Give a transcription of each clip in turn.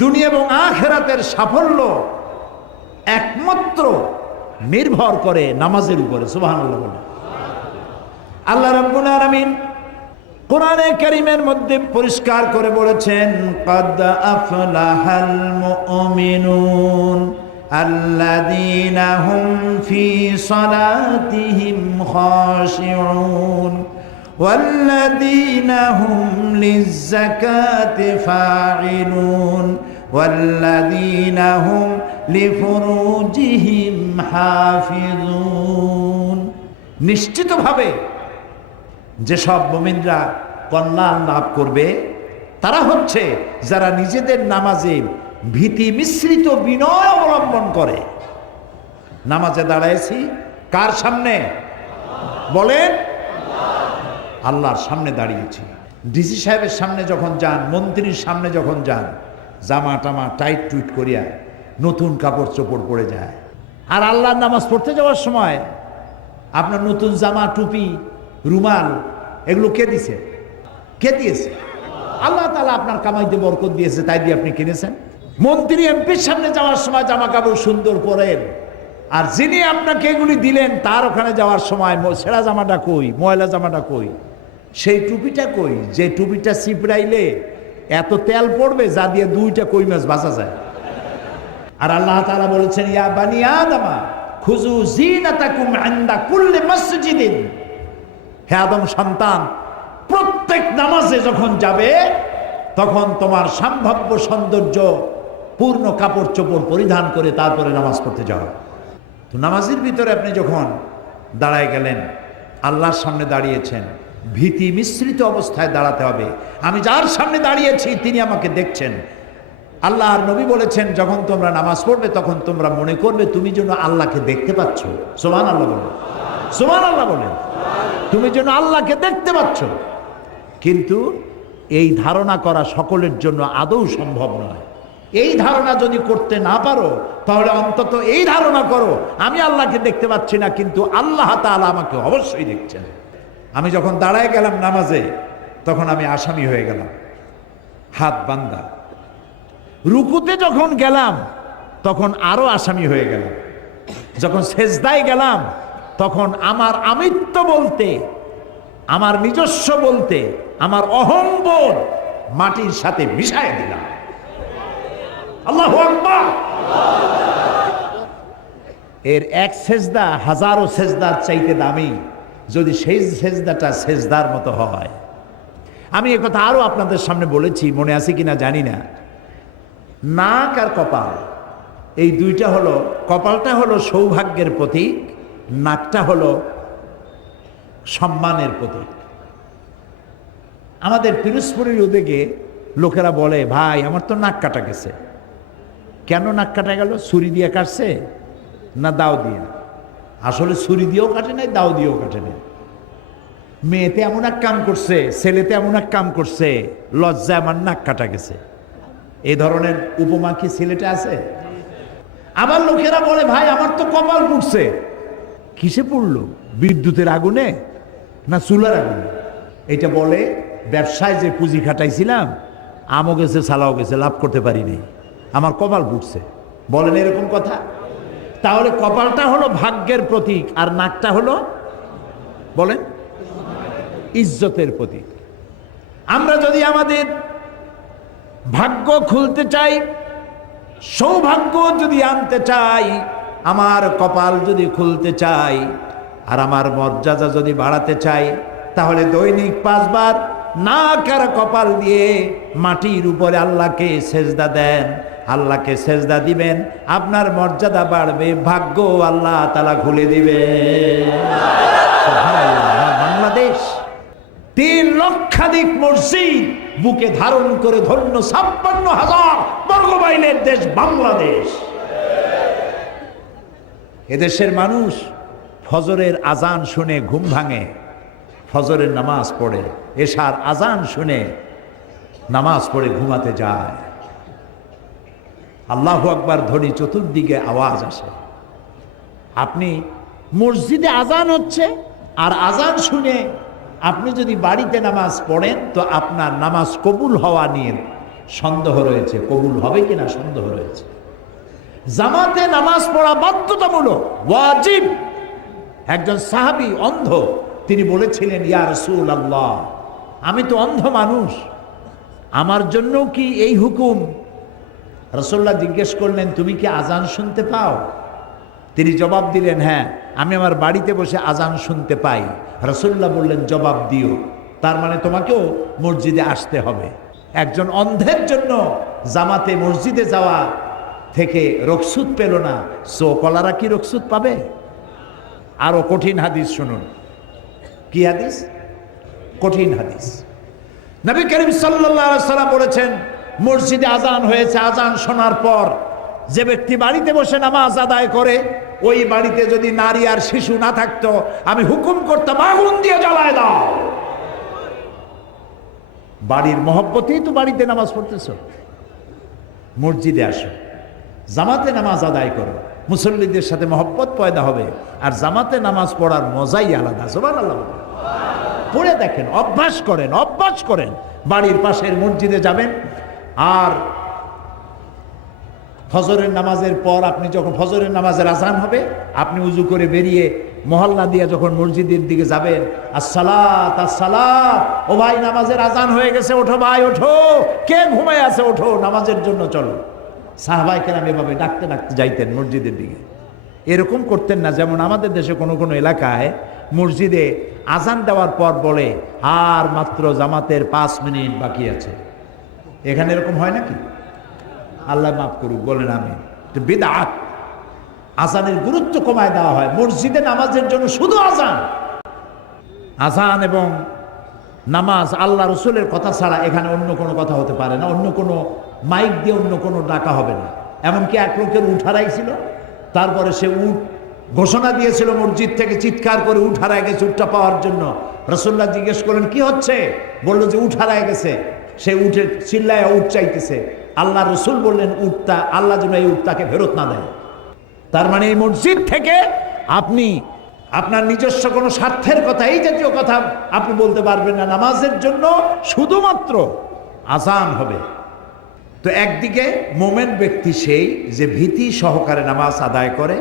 দুনিয়া এবং আখিরাতের সাফল্য একমাত্র নির্ভর করে নামাজের উপরে। সুবহানাল্লাহ বলেন। আল্লাহ রাব্বুল আলামিন কোরআনে কারীমের মধ্যে পরিষ্কার করে বলেছেন, ক্বাদ আফলাহাল মুমিনুন আল্লাযীনা হুম ফি সালাতিহিম খাশিউন ওয়াল্লাযীনা হুম লিয-যাকাতি ফাঈলুন ওয়াল্লাযীনা হুম লিফুরুজিহিম হাফিজুন। নিশ্চিতভাবে যেসব মুমিনরা কল্যাণ লাভ করবে তারা হচ্ছে যারা নিজেদের নামাজে ভীতি মিশ্রিত বিনয় অবলম্বন করে। নামাজে দাঁড়াইছি কার সামনে বলেন? আল্লাহর সামনে দাঁড়িয়েছি। ডিসি সাহেবের সামনে যখন যান, মন্ত্রীর সামনে যখন যান, জামা টামা টাইট টুইট করিয়া নতুন কাপড় চোপড় পরে যায়। আর আল্লাহর নামাজ পড়তে যাওয়ার সময় আপনার নতুন জামা, টুপি, রুমাল এগুলো কে দিছে? কে দিয়েছে? আল্লাহ তাআলা আপনার কামাইতে বরকত দিয়েছে, তাই দিয়ে আপনি কিনেছেন। মন্ত্রী এমপির সামনে যাওয়ার সময় জামা কাপড় সুন্দর পরেন, আর যিনি আপনাকে এগুলি দিলেন তার ওখানে যাওয়ার সময় ছেঁড়া জামাটা কই, ময়লা জামাটা কই, সেই টুপিটা কই, যে টুপিটা চিপড়াইলে এত তেল পড়বে যা দিয়ে 2টা কই মাছ ভাজা যায়। আর আল্লাহ তাআলা বলেছেন, ইয়া বানি আদমা খুযু যিনাতাকুম ইনদা কুল্লি মসজিদিন। হে আদম সন্তান, প্রত্যেক নামাজে যখন যাবে তখন তোমার সম্ভাব্য সৌন্দর্য পূর্ণ কাপড় চোপড় পরিধান করে তারপরে নামাজ পড়তে যাও। তো নামাজের ভিতরে আপনি যখন দাঁড়ায় গেলেন, আল্লাহর সামনে দাঁড়িয়েছেন, ভীতি মিশ্রিত অবস্থায় দাঁড়াতে হবে। আমি যার সামনে দাঁড়িয়েছি তিনি আমাকে দেখছেন। আল্লাহর নবী বলেছেন, যখন তোমরা নামাজ পড়বে তখন তোমরা মনে করবে তুমি যেন আল্লাহকে দেখতে পাচ্ছ। সুবহানাল্লাহ বলেন, সুবহানাল্লাহ বলেন। তুমি যেন আল্লাহকে দেখতে পাচ্ছ। কিন্তু এই ধারণা করা সকলের জন্য আদৌ সম্ভব নয়। এই ধারণা যদি করতে না পারো তাহলে অন্তত এই ধারণা করো, আমি আল্লাহকে দেখতে পাচ্ছি না কিন্তু আল্লাহ তাআলা আমাকে অবশ্যই দেখছেন। আমি যখন দাঁড়ায় গেলাম নামাজে তখন আমি আসামি হয়ে গেলাম, হাত বান্দা। রুকুতে যখন গেলাম তখন আরো আসামি হয়ে গেলাম। যখন সেজদায় গেলাম তখন আমার আমিত্ব বলতে, আমার নিজস্ব বলতে, আমার অহংবোধ মাটির সাথে মিশায় দিলাম। আল্লাহু আকবার। এর এক সেজদা হাজারো সেজদার চাইতে দামি, যদি সেই সেজদাটা সেজদার মতো হয়। আমি একথা আরো আপনাদের সামনে বলেছি, মনে আছে কিনা জানি না। নাক আর কপাল এই দুইটা হলো, কপালটা হলো সৌভাগ্যের প্রতীক, নাকটা হলো সম্মানের প্রতীক। আমাদের পিরোজপুরের উদ্যোগে লোকেরা বলে, ভাই আমার তো নাক কাটা গেছে। কেন নাক কাটা গেল? ছুরি দিয়ে কাটছে না দাও দিয়ে? আসলে ছুরি দিয়েও কাটে নাই, দাও দিয়েও কাটে নাই। মেয়েতে এমন এক কাম করছে, ছেলেতে এমন এক কাম করছে, লজ্জায় আমার নাক কাটা গেছে। এই ধরনের উপমা কি সিলেটে আছে? আবার লোকেরা বলে, ভাই আমার তো কপাল পুড়ছে। কিসে পুড়লো? বিদ্যুতের আগুনে না চুলার আগুনে? এটা বলে ব্যবসায় যে পুঁজি খাটাইছিলাম, আমও গেছে সালাও গেছে, লাভ করতে পারিনি, আমার কপাল পুড়ছে। বলেন এরকম কথা? তাহলে কপালটা হলো ভাগ্যের প্রতীক আর নাকটা হলো বলেন ইজ্জতের প্রতীক। আমরা যদি আমাদের ভাগ্য খুলতে চাই, সৌভাগ্য যদি আনতে চাই, আমার কপাল যদি খুলতে চাই, আর আমার মর্যাদা যদি বাড়াতে চাই, তাহলে দৈনিক 5 বার নাক আর কপাল দিয়ে মাটির উপরে আল্লাহকে সেজদা দেন। আল্লাহকে সেজদা দিবেন, আপনার মর্যাদা বাড়বে, ভাগ্য আল্লাহ তাআলা খুলে দিবে। বাংলাদেশ 3 লক্ষাধিক মসজিদ বুকে ধারণ করে ধন্য 56,000 বর্গমাইলের দেশ বাংলাদেশ। এদেশের মানুষ ফজরের আজান শুনে ঘুম ভাঙে, ফজরের নামাজ পড়ে, এশার আজান শুনে নামাজ পড়ে ঘুমাতে যায়। আল্লাহু আকবার ধ্বনি চতুর্দিকে আওয়াজ আসে। আপনি মসজিদে আজান হচ্ছে আর আজান শুনে আপনি যদি বাড়িতে নামাজ পড়েন তো আপনার নামাজ কবুল হওয়া নিয়ে সন্দেহ রয়েছে, কবুল হবে কিনা সন্দেহ রয়েছে। জামাতে নামাজ পড়া বাধ্যতামূলক, ওয়াজিব। একজন সাহাবী অন্ধ, তিনি বলেছিলেন, ইয়া রাসূলুল্লাহ, আমি তো অন্ধ মানুষ, আমার জন্য কি এই হুকুম? রাসূলুল্লাহ জিজ্ঞেস করলেন, তুমি কি আজান শুনতে পাও? তিনি জবাব দিলেন, হ্যাঁ, আমি আমার বাড়িতে বসে আজান শুনতে পাই। রাসূলুল্লাহ বললেন, জবাব দিও, তার মানে তোমাকেও মসজিদে আসতে হবে। একজন অন্ধের জন্য জামাতে মসজিদে যাওয়া থেকে রুখসত পেল না, সো কলারা কি রুখসত পাবে? আরো কঠিন হাদিস শুনুন। কি হাদিস? কঠিন হাদিস। নবী করিম সাল্লাল্লাহু আলাইহি ওয়াসাল্লাম বলেছেন, মসজিদে আজান হয়েছে, আজান শোনার পর যে ব্যক্তি বাড়িতে বসে নামাজ আদায় করে, ওই বাড়িতে যদি নারী আর শিশু না থাকতো, আমি হুকুম করতাম আগুন দিয়ে জ্বালায় দাও। বাড়ির মহব্বতেই তো বাড়িতে নামাজ পড়তেছো, মসজিদে আসো, জামাতে নামাজ আদায় করো, মুসল্লিদের সাথে মহব্বত পয়দা হবে, আর জামাতে নামাজ পড়ার মজাই আলাদা। সুবহানাল্লাহ। পড়ে দেখেন, অভ্যাস করেন, অভ্যাস করেন। বাড়ির পাশের মসজিদে যাবেন, আর ফজরের নামাজের পর আপনি যখন ফজরের নামাজের আজান হবে, আপনি উজু করে বেরিয়ে মহল্লা দিয়ে যখন মসজিদের দিকে যাবেন, আসসালাত আসসালাত, ও ভাই নামাজের আজান হয়ে গেছে, ওঠো ভাই ওঠো, কে ঘুমায় আছে ওঠো, নামাজের জন্য চলো। সাহাবায়ে কেরাম এভাবে ডাকতে ডাকতে যাইতেন মসজিদের দিকে। এরকম করতেন না যেমন আমাদের দেশে কোনো কোনো এলাকায় মসজিদে আজান দেওয়ার পর বলে, আর মাত্র জামাতের 5 মিনিট বাকি আছে। এখানে এরকম হয় নাকি? আল্লাহ মাফ করুক, বলেন আমি। বিদআত। আজানের গুরুত্ব কমায় দেওয়া হয়। মসজিদে নামাজের জন্য শুধু আজান, আজান এবং নামাজ, আল্লাহ রসুলের কথা ছাড়া এখানে অন্য কোনো কথা হতে পারে না, অন্য কোনো মাইক দিয়ে অন্য কোনো ডাকা হবে না। এমনকি এক লোকের উঠ হারাইছিল, তারপরে সে উঠ ঘোষণা দিয়েছিল মসজিদ থেকে, চিৎকার করে উঠ হারায় গেছে, উঠটা পাওয়ার জন্য। রাসূলুল্লাহ জিজ্ঞেস করলেন, কি হচ্ছে? বললো যে উঠ হারায় গেছে। সে উঠে চিল্লায় উঠ চাইতেছে। আল্লাহ রসুল বললেন, উঠটা আল্লাহ যেন এই উঠটাকে ফেরত না দেয়। তার মানে এই মসজিদ থেকে আপনি আপনার নিজস্ব কোনো স্বার্থের কথা, এই জাতীয় কথা আপনি বলতে পারবেন না। নামাজের জন্য শুধুমাত্র আজান হবে। তো একদিকে মোমেন ব্যক্তি সেই যে ভীতি সহকারে নামাজ আদায় করে,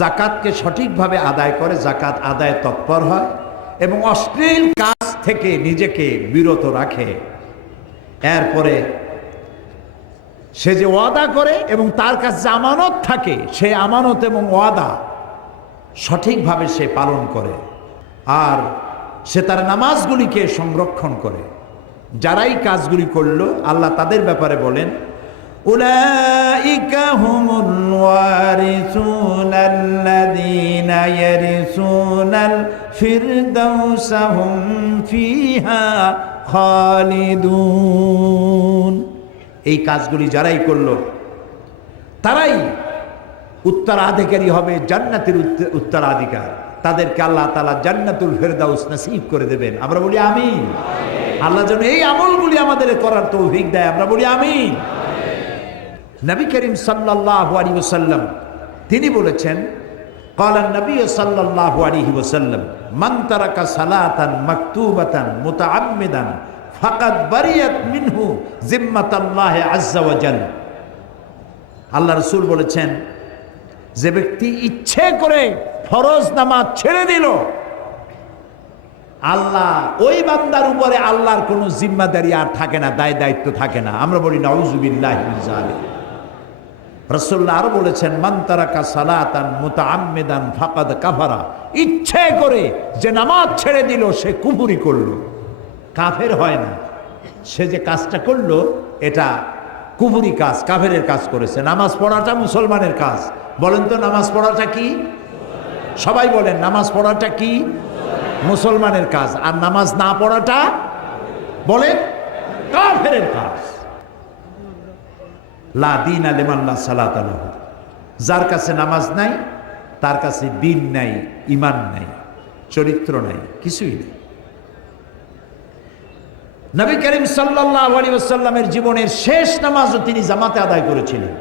জাকাতকে সঠিকভাবে আদায় করে, জাকাত আদায় তৎপর হয়, এবং অশ্লীল কাজ থেকে নিজেকে বিরত রাখে। এরপরে সে যে ওয়াদা করে এবং তার কাছে যে আমানত থাকে, সে আমানত এবং ওয়াদা সঠিকভাবে সে পালন করে, আর সে তার নামাজগুলিকে সংরক্ষণ করে। যারাই কাজগুলি করলো, আল্লাহ তাদের ব্যাপারে বলেন, উলাইকা হুমুল ওয়ারিসুনাল্লাযীনা ইয়ারিসুনাল ফিরদাউসা হুম ফিহা খালিদুন। এই কাজগুলি যারাই করলো, তারাই উত্তরাধিকারী হবে, জান্নাতের উত্তরাধিকার। তাদেরকে আল্লাহ তাআলা জান্নাতুল ফেরদাউস নসিব করে দেবেন। আমরা বলি আমিন। আল্লাহ যেন এই আমলগুলি আমাদের করার তৌফিক দেয়, আমরা বলি আমিন। নবী করিম সাল্লাল্লাহু আলাইহি ওয়াসাল্লাম তিনি বলেছেন, ক্বালা নবী সাল্লাল্লাহু আলাইহি ওয়াসাল্লাম, মান তারাকা সালাতান মাকতুবাতান মুতাআম্মিদান ফাকাদ বারিয়াত মিনহু জিম্মাতুল্লাহি আযজা ওয়া জাল। আল্লাহ রাসূল বলেছেন, যে ব্যক্তি ইচ্ছে করে ফরজ নামাজ ছেড়ে দিল, আল্লাহ ওই বান্দার উপরে আল্লাহর কোনো জিম্মাদারি আর থাকে না, দায় দায়িত্ব থাকে না। আমরা বলি নাউযুবিল্লাহি মিন যালিক। রাসূলুল্লাহ আরো বলেছেন, মান তারাকা সালাতান মুতাআম্মিদান ফাকাদ কাফারা। ইচ্ছে করে যে নামাজ ছেড়ে দিল, সে কুফরি করলো, কাফের হয় না। সে যে কাজটা করলো এটা কুফরি কাজ, কাফেরের কাজ করেছে। নামাজ পড়াটা মুসলমানের কাজ। বলেন তো নামাজ পড়াটা কি? সবাই বলেন, নামাজ পড়াটা কি? মুসলমানের কাজ। আর নামাজ না পড়াটা বলেন কাফেরের কাজ। লা দীনা লিমান লা সালাতা লাহু। যার কাছে নামাজ নাই, তার কাছে দিন নাই, ঈমান নাই, চরিত্র নাই, কিছুই নেই। নবী করিম সাল্লাল্লাহু আলাইহি ওয়াসাল্লামের জীবনের শেষ নামাজও তিনি জামাতে আদায় করেছিলেন।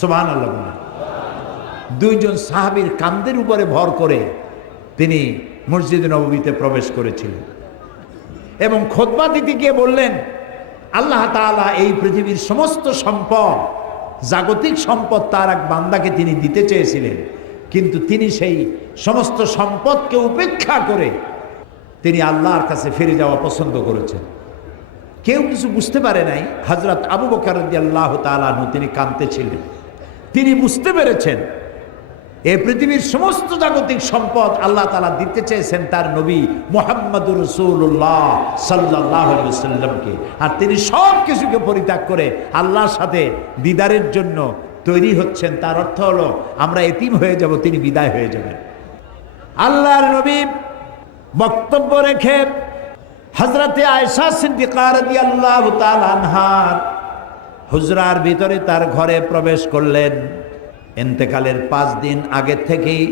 সুবহানাল্লাহ। দুইজন সাহাবীর কাঁধের উপরে ভর করে তিনি মসজিদে নববীতে প্রবেশ করেছিলেন এবং খুতবা দিতে গিয়ে বললেন, আল্লাহ তাআলা এই পৃথিবীর সমস্ত সম্পদ, জাগতিক সম্পদ তার এক বান্দাকে তিনি দিতে চেয়েছিলেন, কিন্তু তিনি সেই সমস্ত সম্পদকে উপেক্ষা করে তিনি আল্লাহর কাছে ফিরে যাওয়া পছন্দ করেছেন। কেউ কিছু বুঝতে পারে নাই। হযরত আবু বকর রাদিয়াল্লাহু তাআলা আনহু তিনি কাঁদতেছিলেন। তিনি বুঝতে পেরেছেন এই পৃথিবীর সমস্ত জাগতিক সম্পদ আল্লাহ তাআলা দিতে চেয়েছেন তার নবী মুহাম্মদুর রাসূলুল্লাহ সাল্লাল্লাহু আলাইহি ওয়াসাল্লামকে, আর তিনি সব কিছুকে পরিত্যাগ করে আল্লাহর সাথে দিদারের জন্য তৈরি হচ্ছেন। তার অর্থ হলো আমরা এতিম হয়ে যাব, তিনি বিদায় হয়ে যাবেন। আল্লাহর নবী বক্তব্য রেখে হযরতে আয়েশা সিদ্দিকা রাদিয়াল্লাহু তাআলা আনহার হুজরার ভিতরে তার ঘরে প্রবেশ করলেন। ইন্তেকালের 5 দিন আগে থেকেই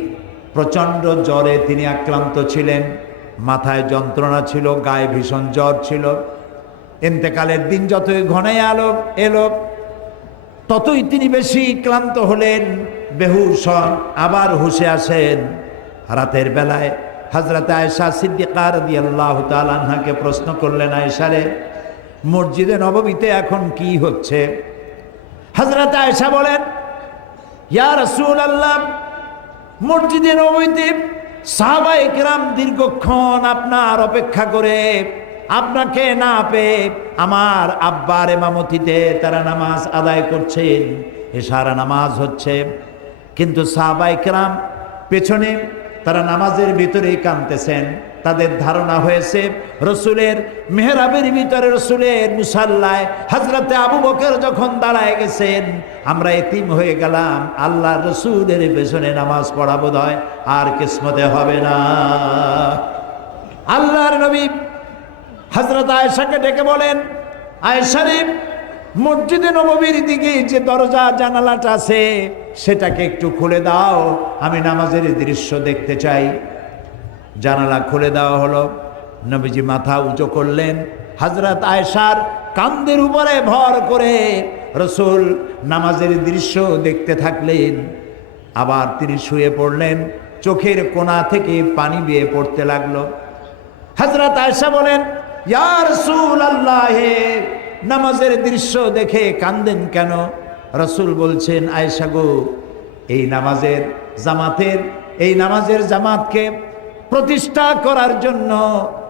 প্রচণ্ড জ্বরে তিনি আক্রান্ত ছিলেন, মাথায় যন্ত্রণা ছিল, গায়ে ভীষণ জ্বর ছিল। ইন্তেকালের দিন যতই ঘনায় এলো ততই তিনি বেশি ক্লান্ত হলেন, বেহুশ হন, আবার হুঁশে আসেন। রাতের বেলায় হযরত আয়েশা সিদ্দিকা রাদিয়াল্লাহু তাআলা আনহাকে প্রশ্ন করলেন, আয়েশা রে, মসজিদে নববীতে এখন কি হচ্ছে? হযরত আয়েশা বলেন, ইয়া রাসূলুল্লাহ, মসজিদে নববীতে সাহাবায়ে কেরাম দীর্ঘক্ষণ আপনার অপেক্ষা করে আপনাকে না পেয়ে আমার আব্বার ইমামতিতে তারা নামাজ আদায় করছেন, এশার নামাজ হচ্ছে, কিন্তু সাহাবায়ে কেরাম পেছনে তারা নামাজের ভিতরেই কাঁদতেছেন। তাদের ধারণা হয়েছে রসুলের মেহরাবের ভিতরে, রসুলের মুসাল্লায় হযরতে আবু বকর যখন দাঁড়ায় গেছেন, আমরা এতিম হয়ে গেলাম, আল্লাহ রসুলের পেছনে নামাজ পড়া বোধহয় আর কিসমতে হবে না। আল্লাহর নবী হযরত আয়েশাকে ডেকে বলেন, আয়েশা রে, মসজিদে নববীর দিকে যে দরজা জানালাটা আছে সেটাকে একটু খুলে দাও, আমি নামাজের দৃশ্য দেখতে চাই। জানালা খুলে দেওয়া হলো। নবীজি মাথা উঁচু করলেন, হযরত আয়েশার কাঁধের উপরে ভর করে রসুল নামাজের দৃশ্য দেখতে থাকলেন। আবার তিনি শুয়ে পড়লেন, চোখের কোণা থেকে পানি বেয়ে পড়তে লাগলো। হযরত আয়েশা বলেন, ইয়া রাসূলুল্লাহ, নামাজের দৃশ্য দেখে কাঁদেন কেন? রসুল বলছেন, আয়েশা গো, এই নামাজের জামাতকে প্রতিষ্ঠা করার জন্য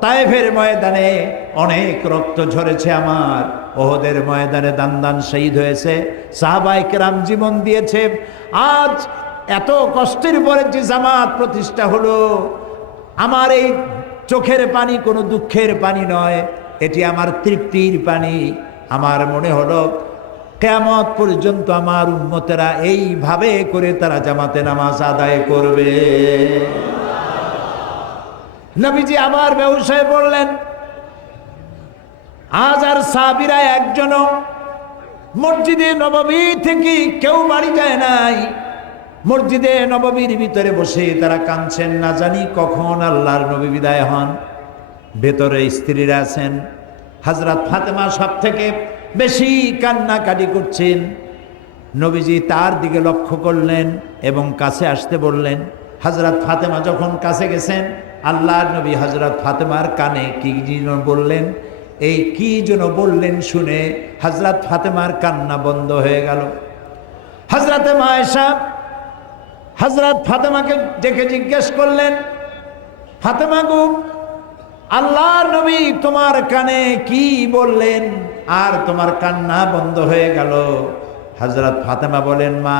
তায়েফের ময়দানে অনেক রক্ত ঝরেছে আমার, ওহদের ময়দানে দান শহীদ হয়েছে, সাহাবায়ে কেরাম জীবন দিয়েছে। আজ এত কষ্টের পরে যে জামাত প্রতিষ্ঠা হলো, আমার এই চোখের পানি কোনো দুঃখের পানি নয়, এটি আমার তৃপ্তির পানি। আমার মনে হলো কিয়ামত পর্যন্ত আমার উম্মতেরা এইভাবে করে তারা জামাতে নামাজ আদায় করবে। নবীজি আবার বেহুশ হয়ে পড়লেন। আজ আর সাহাবীরা একজনও মসজিদে নববী থেকে কেউ বাড়ি যায় নাই। মসজিদে নববীর ভিতরে বসে তারা কাঁদছেন, না জানি কখন আল্লাহর নবী বিদায় হন। ভেতরে স্ত্রীরা আছেন। হযরত ফাতেমা সব থেকে বেশি কান্নাকাটি করছেন। নবীজি তার দিকে লক্ষ্য করলেন এবং কাছে আসতে বললেন। হযরত ফাতেমা যখন কাছে গেছেন, আল্লাহর নবী হযরত ফাতেমার কানে কি যেন বললেন। এই কি যেন বললেন শুনে হযরত ফাতেমার কান্না বন্ধ হয়ে গেল। হযরত আয়েশা হযরত ফাতেমাকে ডেকে জিজ্ঞেস করলেন, ফাতেমা গো, আল্লাহর নবী তোমার কানে কি বললেন আর তোমার কান্না বন্ধ হয়ে গেল? হযরত ফাতেমা বলেন, মা,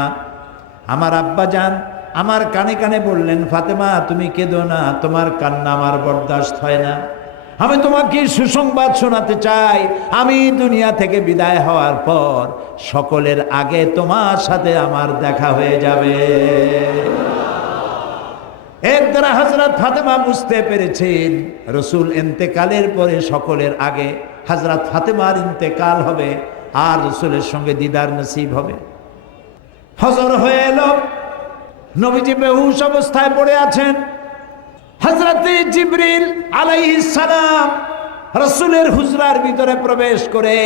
আমার আব্বা জান আমার কানে কানে বললেন, ফাতেমা তুমি কেঁদো না, তোমার কান্না আমার বরদাস্ত হয় না। আমি তোমাকে সুসংবাদ শোনাতে চাই, আমি দুনিয়া থেকে বিদায় হওয়ার পর সকলের আগে তোমার সাথে আমার দেখা হয়ে যাবে। এর দ্বারা হযরত ফাতেমা বুঝতে পেরেছেন রসুল ইন্তেকালের পরে সকলের আগে হযরত ফাতেমার ইন্তেকাল হবে আর রসুলের সঙ্গে দিদার নসিব হবে। ফজর হয়ে এলো, নবীজি বেহুশ অবস্থায় পড়ে আছেন। হযরতে জিবরিল আলাইহিস সালাম রসুলের হুজরার ভিতরে প্রবেশ করে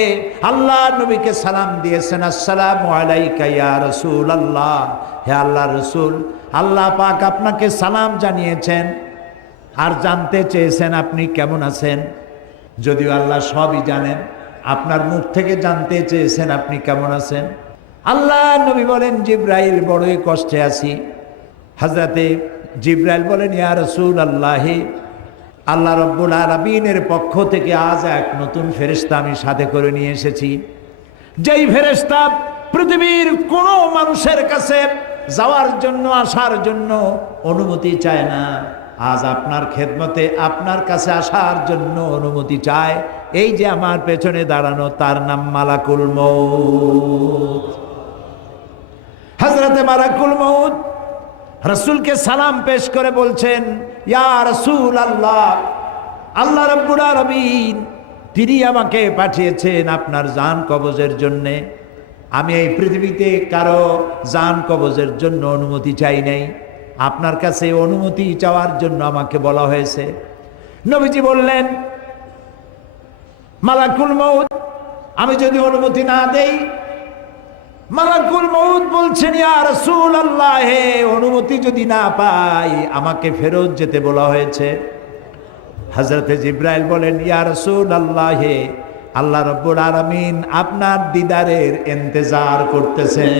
আল্লাহর নবীকে সালাম দিয়েছেন, আসসালামু আলাইকা ইয়া রাসূলুল্লাহ, হে আল্লাহর রসুল, আল্লাহ পাক আপনাকে সালাম জানিয়েছেন আর জানতে চেয়েছেন আপনি কেমন আছেন। যদিও আল্লাহ সবই জানেন, আপনার মুখ থেকে জানতে চেয়েছেন আপনি কেমন আছেন। আল্লাহ নবী বলেন, জিব্রাইল বড়ই কষ্টে আছি। হযরতে জিব্রাইল বলেন, ইয়া রাসূলুল্লাহ, আল্লাহ রাব্বুল আলামিনের পক্ষ থেকে আজ এক নতুন ফেরেশতা আমি সাথে করে নিয়ে এসেছি, যেই ফেরেশতা পৃথিবীর কোনো মানুষের কাছে যাওয়ার জন্য আসার জন্য অনুমতি চায় না, আজ আপনার খেদমতে আপনার কাছে আসার জন্য অনুমতি চায়। এই যে আমার পেছনে দাঁড়ানো, তার নাম মালাকুল মউত। হযরতে মালাকুল মউত রাসূলকে সালাম পেশ করে বলছেন, ইয়া রাসূলুল্লাহ, আল্লাহ রাব্বুল আলামিন তিনি আমাকে পাঠিয়েছেন আপনার জান কবজের জন্যে। আমি এই পৃথিবীতে কারো জান কবজের জন্য অনুমতি চাই নাই, আপনার কাছে অনুমতি চাওয়ার জন্য আমাকে বলা হয়েছে। নবীজি বললেন, মালাকুল মউত, আমি যদি অনুমতি না দেই? মালাকুল মউত বলছেন, ইয়া রাসূলুল্লাহ, হে অনুমতি যদি না পাই আমাকে ফেরত যেতে বলা হয়েছে। হযরতে জিব্রাইল বলেন, ইয়া রাসূলুল্লাহ, হে আল্লাহ রাব্বুল আলামিন আপনার দিদারের ইন্তজার করতেছেন।